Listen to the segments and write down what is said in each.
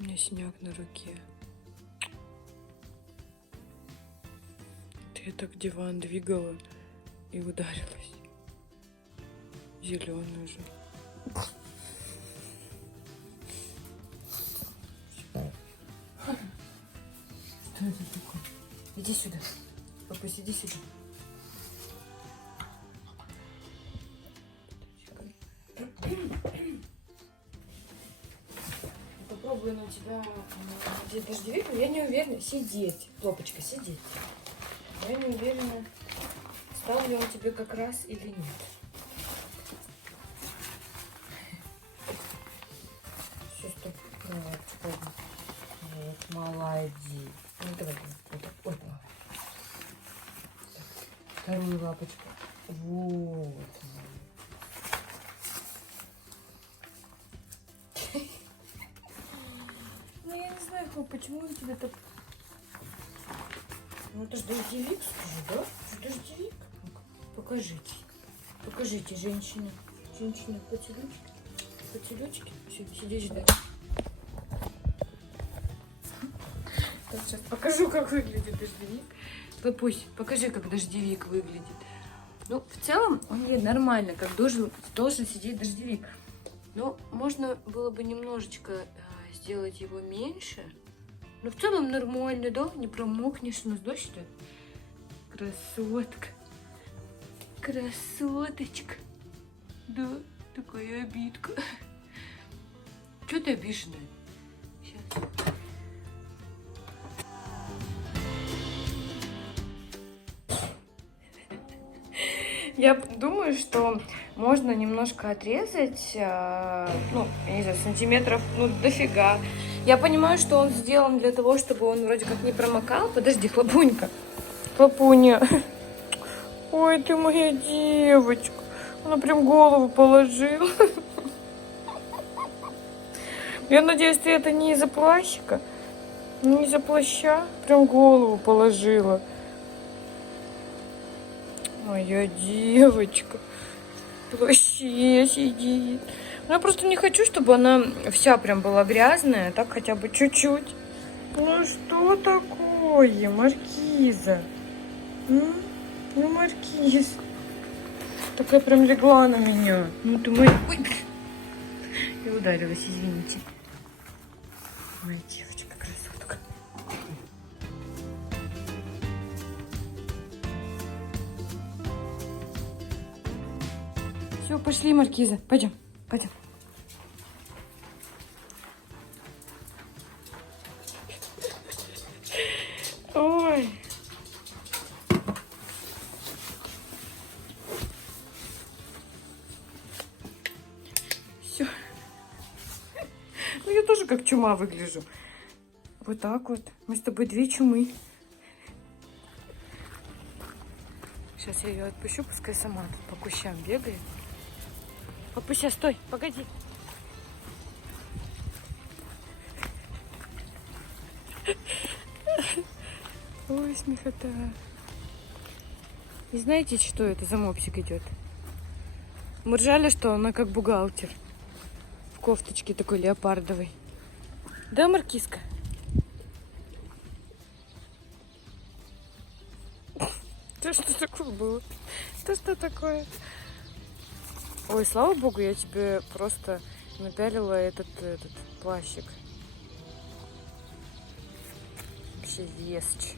У меня синяк на руке. Я так диван двигала и ударилась. Зеленый же. Что это такое? Иди сюда. Папусь, иди сюда. Попробую на тебя надеть дождевик, но я не уверена. Сидеть. Лопочка, сидеть. Я не уверена, стал ли он тебе как раз или нет. Все, стоп. Давай, попробуй. Вот, молодец. Ну, давай, вот так. Ой, молодец. Так, вторую лапочку. Вот. Ну, я не знаю, почему он тебе так... Ну, это же дождевик, скажи, да? Это дождевик. Покажите. Покажите, женщина. Женщина, поцелуйчики. Поцелуйчики. Все, сиди ждать. Так, сейчас покажу, как выглядит дождевик. Папусь, покажи, как дождевик выглядит. Ну, в целом, он ей нормально, как должен сидеть дождевик. Но можно было бы немножечко сделать его меньше. Ну, в целом нормально, да? Не промокнешь. У нас дождь идет. Красотка. Красоточка. Да, такая обидка. Чё ты обиженная? Сейчас. Я думаю, что можно немножко отрезать, ну, я не знаю, сантиметров, ну, дофига. Я понимаю, что он сделан для того, чтобы он вроде как не промокал. Подожди, хлопунька. Хлопуня. Ой, ты моя девочка. Она прям голову положила. Я надеюсь, ты это не из-за плащика? Не из-за плаща? Прям голову положила. Моя девочка. В плаще сидит. Ну, я просто не хочу, чтобы она вся прям была грязная, так хотя бы чуть-чуть. Ну что такое, Маркиза? Ну, Маркиз. Такая прям легла на меня. Ну ты моя... Ой, я ударилась, извините. Моя девочка, красотка. Все, пошли, Маркиза. Пойдем, пойдем. Ой. Все. Ну, я тоже как чума выгляжу. Вот так вот. Мы с тобой две чумы. Сейчас я ее отпущу, пускай сама тут по кущам бегает. Папуся, стой, погоди. Ой, смехота. И знаете, что это за мопсик идет? Мы ржали, что она как бухгалтер. В кофточке такой леопардовой. Да, Маркизка? Да что такое было? Да что такое? Ой, слава богу, я тебе просто напялила этот плащик. Вообще весч.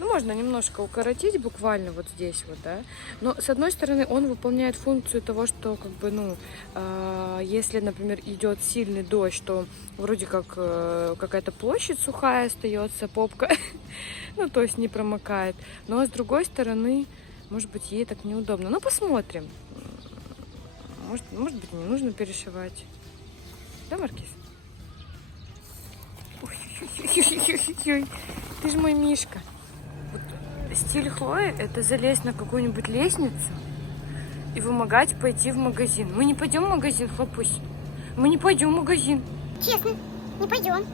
Ну, можно немножко укоротить, буквально вот здесь вот, да. Но, с одной стороны, он выполняет функцию того, что, как бы, ну, если, например, идет сильный дождь, то вроде как какая-то площадь сухая остается, попка, ну, то есть не промокает. Но, с другой стороны, может быть, ей так неудобно. Ну, посмотрим. Может быть, не нужно перешивать. Да, Маркиз? Ой-ой-ой, ты же мой мишка. Вот стиль Хлои — это залезть на какую-нибудь лестницу и вымогать пойти в магазин. Мы не пойдем в магазин, хлопусь. Мы не пойдем в магазин. Честно, не пойдем.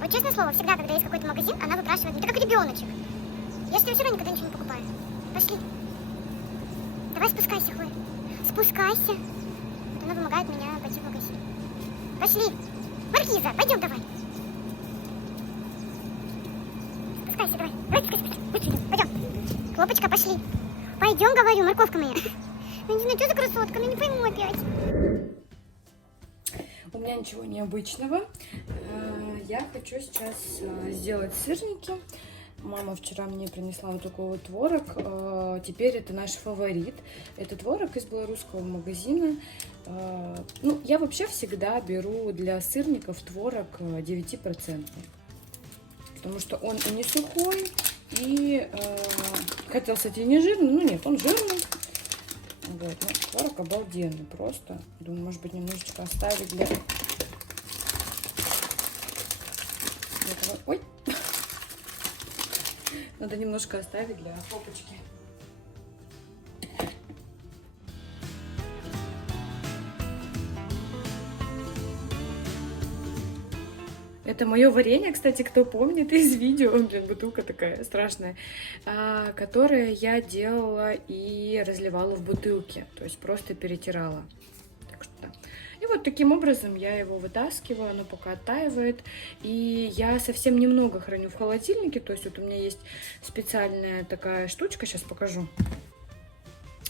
Вот честное слово, всегда, когда есть какой-то магазин, она выпрашивает. Это как ребеночек. Я же тебе все равно никогда ничего не покупаю. Пошли. Давай спускайся, Хлоя. Спускайся. Вот она вымогает меня пойти в магазин. Пошли. Маркиза, пойдем давай. Спускайся, давай. Давай, спускайся. Пойдем. Хлопочка, пошли. Пойдем, говорю, морковка моя. Ну не знаю, что за красотка, ну не пойму опять. У меня ничего необычного. Я хочу сейчас сделать сырники. Мама вчера мне принесла вот такой вот творог. Теперь это наш фаворит. Это творог из белорусского магазина. Ну, я вообще всегда беру для сырников творог 9%. Потому что он и не сухой, и хотел, кстати, не жирный. Ну нет, он жирный. Вот, ну, творог обалденный просто. Думаю, может быть, немножечко оставить для этого. Ой! Надо немножко оставить для хлопочки. Это мое варенье, кстати, кто помнит из видео, блин, бутылка такая страшная, которое я делала и разливала в бутылке, то есть просто перетирала. Так что, да. И вот таким образом я его вытаскиваю, оно пока оттаивает, и я совсем немного храню в холодильнике, то есть вот у меня есть специальная такая штучка, сейчас покажу.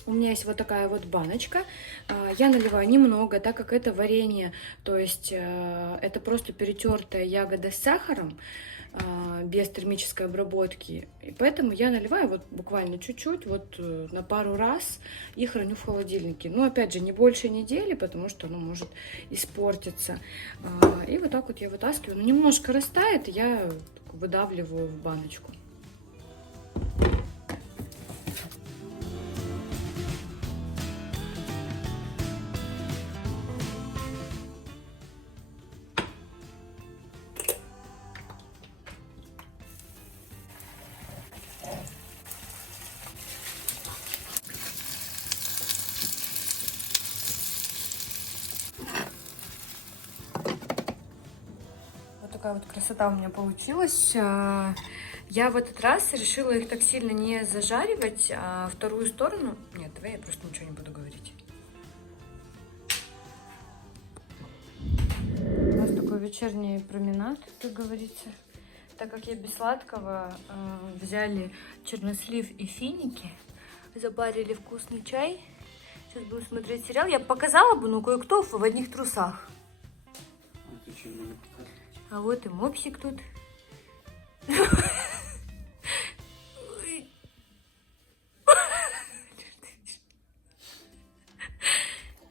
У меня есть вот такая вот баночка, я наливаю немного, так как это варенье, то есть это просто перетертая ягода с сахаром, без термической обработки, и поэтому я наливаю вот буквально чуть-чуть, вот на пару раз и храню в холодильнике. Но опять же не больше недели, потому что оно может испортиться. И вот так вот я вытаскиваю, но немножко растает, и я выдавливаю в баночку. Такая вот красота у меня получилась. Я в этот раз решила их так сильно не зажаривать, а вторую сторону... Нет, давай я просто ничего не буду говорить. У нас такой вечерний променад, как говорится. Так как я без сладкого, взяли чернослив и финики, запарили вкусный чай. Сейчас буду смотреть сериал. Я показала бы, но кое-кто в одних трусах. А вот и мопсик тут.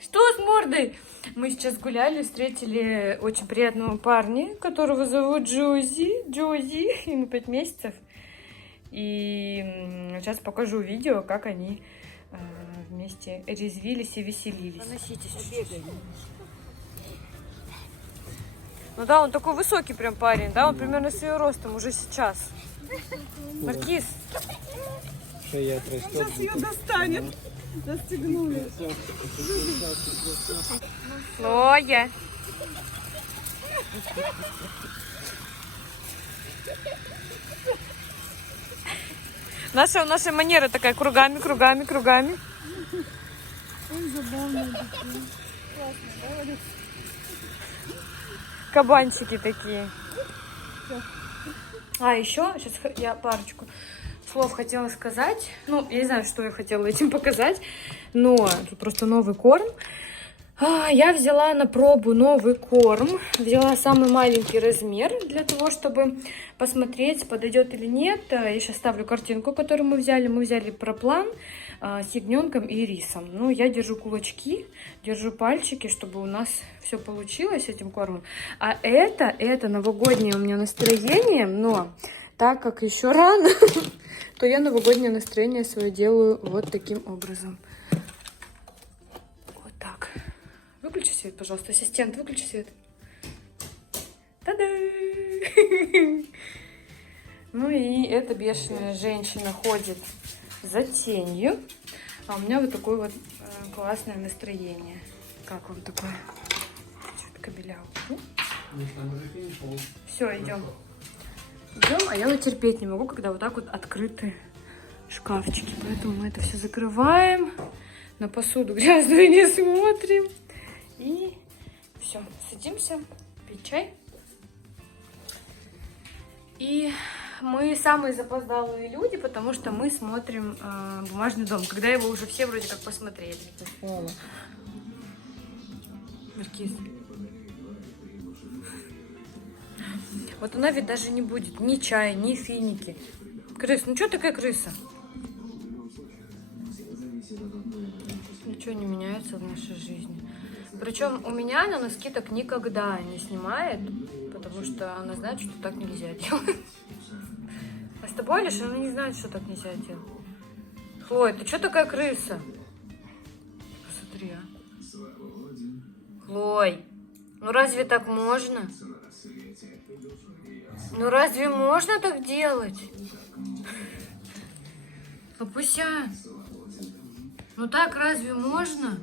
Что с мордой? Мы сейчас гуляли, встретили очень приятного парня, которого зовут Джози, ему 5 месяцев. И сейчас покажу видео, как они вместе резвились и веселились. Поноситесь. Ну да, он такой высокий прям парень, да, он примерно с ее ростом уже сейчас. Маркиз. Шея отрастет. Сейчас ее достанет. Застегнули. Ноя. Наша манера такая, кругами. Ой, забавно. Классно, да? Кабанчики такие. А еще, сейчас я парочку слов хотела сказать. Ну, я не знаю, что я хотела этим показать, но тут просто новый корм. Я взяла на пробу новый корм. Взяла самый маленький размер для того, чтобы посмотреть, подойдет или нет. Я сейчас ставлю картинку, которую мы взяли. Мы взяли проплан с ягненком и рисом. Ну, я держу кулачки, держу пальчики, чтобы у нас все получилось с этим кормом. А это новогоднее у меня настроение, но так как еще рано, то я новогоднее настроение свое делаю вот таким образом. Вот так. Выключи свет, пожалуйста. Ассистент, выключи свет. Та-да! Ну и эта бешеная женщина ходит за тенью. А у меня вот такое вот классное настроение. Как вам такое? Что-то кабеля. Все, идем. Идем, а я вот терпеть не могу, когда вот так вот открыты шкафчики. Поэтому мы это все закрываем. На посуду грязную не смотрим. И все, садимся пить чай. И мы самые запоздалые люди, потому что мы смотрим «Бумажный дом», когда его уже все вроде как посмотрели. Маркиз. Вот она ведь даже не будет ни чая, ни финики. Крыс, ну что такая крыса? Ничего не меняется в нашей жизни. Причем у меня она носки так никогда не снимает, потому что она знает, что так нельзя делать. А с тобой лишь она не знает, что так нельзя делать. Хлоя, ты что такая крыса? Посмотри, а. Хлой, ну разве так можно? Ну разве можно так делать? Лапуся, ну так разве можно?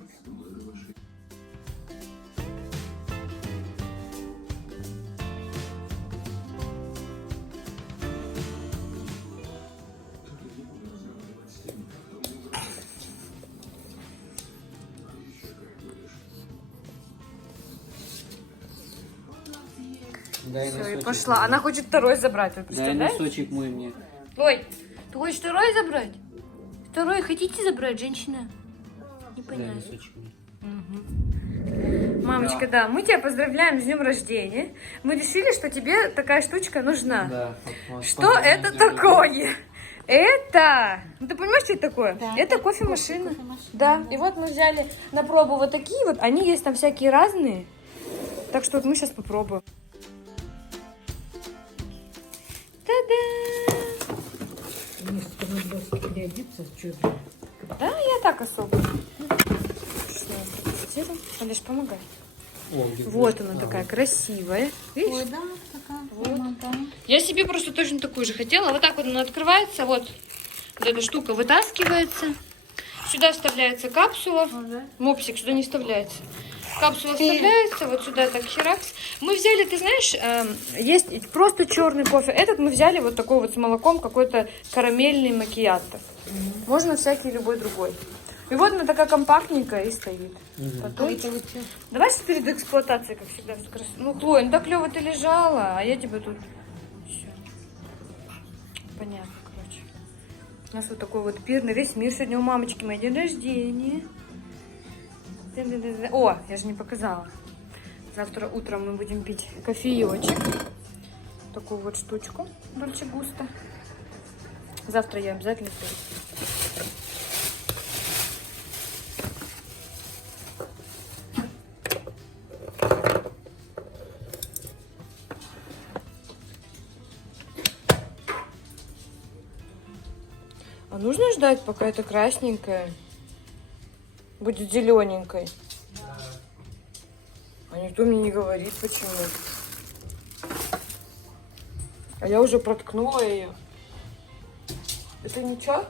Дай Все, и носочек. пошла. Она хочет второй забрать, вы Дай представляете? носочек мой мне. Ой, ты хочешь второй забрать? Второй хотите забрать, женщина? Дай Непонятно. носочек мне. Мамочка, да, мы тебя поздравляем с днем рождения. Мы решили, что тебе такая штучка нужна. Да. Что это такое? Это, ну ты понимаешь, что это такое? Да, это кофемашина. Да, и вот мы взяли на пробу вот такие вот. Они есть там всякие разные. Так что вот мы сейчас попробуем. Та-да! Да, я так особо. Олеж, помогай. О, где Вот будет? она А, такая вот. красивая. Видишь? Ой, да, такая Вот. форма, да. Я себе просто точно такую же хотела. Вот так вот она открывается. Вот эта штука вытаскивается. Сюда вставляется капсула. Мопсик сюда не вставляется. Капсула вставляется, вот сюда так херакс. Мы взяли, ты знаешь, есть просто черный кофе. Этот мы взяли вот такой вот с молоком, какой-то карамельный макиато. Можно всякий любой другой. И вот она такая компактненькая и стоит. Потом... Давай сейчас перед эксплуатацией, как всегда. Ну, Хлоя, ну так клево ты лежала, а я тебе тут... Всё. Понятно, короче. У нас вот такой вот пир на весь мир. Сегодня у мамочки мой день рождения. О, я же не показала. Завтра утром мы будем пить кофеечек. Такую вот штучку Дольче Густо. Завтра я обязательно пью. А нужно ждать, пока это красненькое будет зелененькой? А никто мне не говорит, почему. А я уже проткнула ее. Это ничего?